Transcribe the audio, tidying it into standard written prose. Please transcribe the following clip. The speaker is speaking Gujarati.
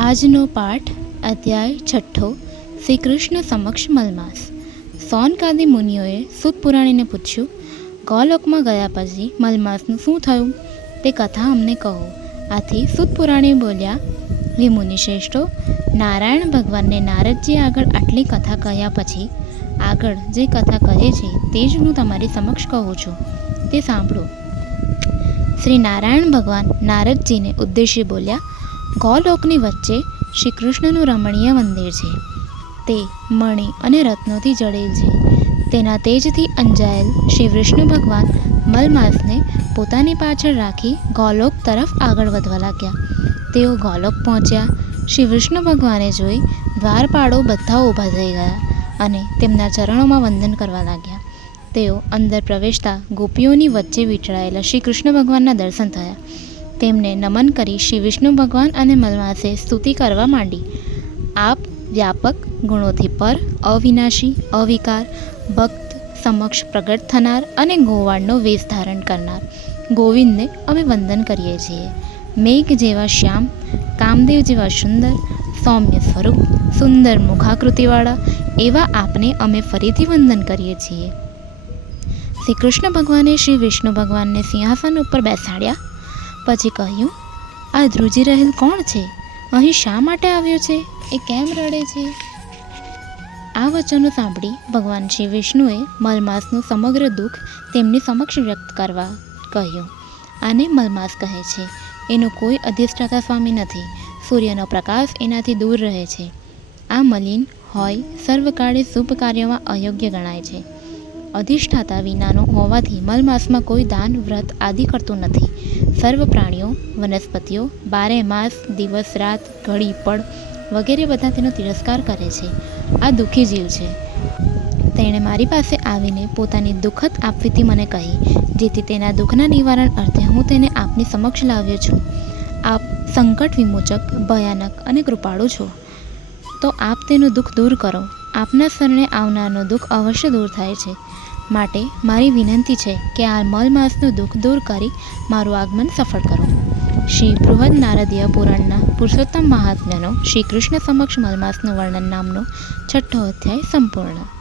આજનો પાઠ અધ્યાય છઠ્ઠો શ્રી કૃષ્ણ સમક્ષ મલમાસ. સૌનકાદી મુનિઓએ સૂત પુરાણીને પૂછ્યું, ગૌલોકમાં ગયા પછી મલમાસનું શું થયું તે કથા અમને કહો. આથી સૂત પુરાણી બોલ્યા, હે મુનિશ્રેષ્ઠો, નારાયણ ભગવાનને નારદજી આગળ આટલી કથા કહ્યા પછી આગળ જે કથા કહે છે તે જ હું તમારી સમક્ષ કહું છું, તે સાંભળો. શ્રી નારાયણ ભગવાન નારદજીને ઉદ્દેશ્ય બોલ્યા, ગૌલોકની વચ્ચે શ્રી કૃષ્ણનું રમણીય મંદિર છે. તે મણિ અને રત્નોથી જડેલ છે. તેના તેજથી અંજાયેલ શ્રી વિષ્ણુ ભગવાન મલમાસને પોતાની પાછળ રાખી ગૌલોક તરફ આગળ વધવા લાગ્યા. તેઓ ગૌલોક પહોંચ્યા. શ્રી વિષ્ણુ ભગવાને જોઈ દ્વારપાળો બધા ઊભા થઈ ગયા અને તેમના ચરણોમાં વંદન કરવા લાગ્યા. તેઓ અંદર પ્રવેશતા ગોપીઓની વચ્ચે વીંટળાયેલા શ્રી કૃષ્ણ ભગવાનના દર્શન થયા. તેમને નમન કરી શ્રી વિષ્ણુ ભગવાન અને મલમાસે સ્તુતિ કરવા માંડી. આપ વ્યાપક, ગુણોથી પર, અવિનાશી, અવિકાર, ભક્ત સમક્ષ પ્રગટ થનાર અને ગોવાળનો વેશ ધારણ કરનાર ગોવિંદને અમે વંદન કરીએ છીએ. મેઘ જેવા શ્યામ, કામદેવ જેવા સુંદર, સૌમ્ય સ્વરૂપ, સુંદર મુખાકૃતિવાળા એવા આપને અમે ફરીથી વંદન કરીએ છીએ. શ્રી કૃષ્ણ ભગવાને શ્રી વિષ્ણુ ભગવાનને સિંહાસન ઉપર બેસાડ્યા. પછી કહ્યું, આ ધ્રુજી રહેલ કોણ છે? અહીં શા માટે આવ્યો છે? એ કેમ રડે છે? આ વચનો સાંભળી ભગવાન શ્રી વિષ્ણુએ મલમાસનું સમગ્ર દુઃખ તેમની સમક્ષ વ્યક્ત કરવા કહ્યું. આને મલમાસ કહે છે. એનો કોઈ અધિષ્ઠાતા સ્વામી નથી. સૂર્યનો પ્રકાશ એનાથી દૂર રહે છે. આ મલિન હોય સર્વકાળે શુભ કાર્યોમાં અયોગ્ય ગણાય છે. અધિષ્ઠાતા વિનાનો હોવાથી મલમાસમાં કોઈ દાન, વ્રત આદિ કરતું નથી. સર્વ પ્રાણીઓ, વનસ્પતિઓ 12 માસ, દિવસ રાત, ઘડી પળ વગેરે બધા તેનો તિરસ્કાર કરે છે. આ દુઃખી જીવ છે. તેણે મારી પાસે આવીને પોતાની દુઃખદ આપવીતી મને કહી, જેથી તેના દુઃખના નિવારણ અર્થે હું તેને આપની સમક્ષ લાવ્યો છું. આપ સંકટ વિમોચક, ભયાનક અને કૃપાળુ છો, તો આપ તેનું દુઃખ દૂર કરો. આપના શરણે આવનારનું દુઃખ અવશ્ય દૂર થાય છે. માટે મારી વિનંતી છે કે આ મલમાસનું દુઃખ દૂર કરી મારું આગમન સફળ કરો. શ્રી બૃહદ નારદીય પુરાણના પુરુષોત્તમ મહાત્મ્યનો શ્રી કૃષ્ણ સમક્ષ મલમાસનું વર્ણન નામનો છઠ્ઠો અધ્યાય સંપૂર્ણ.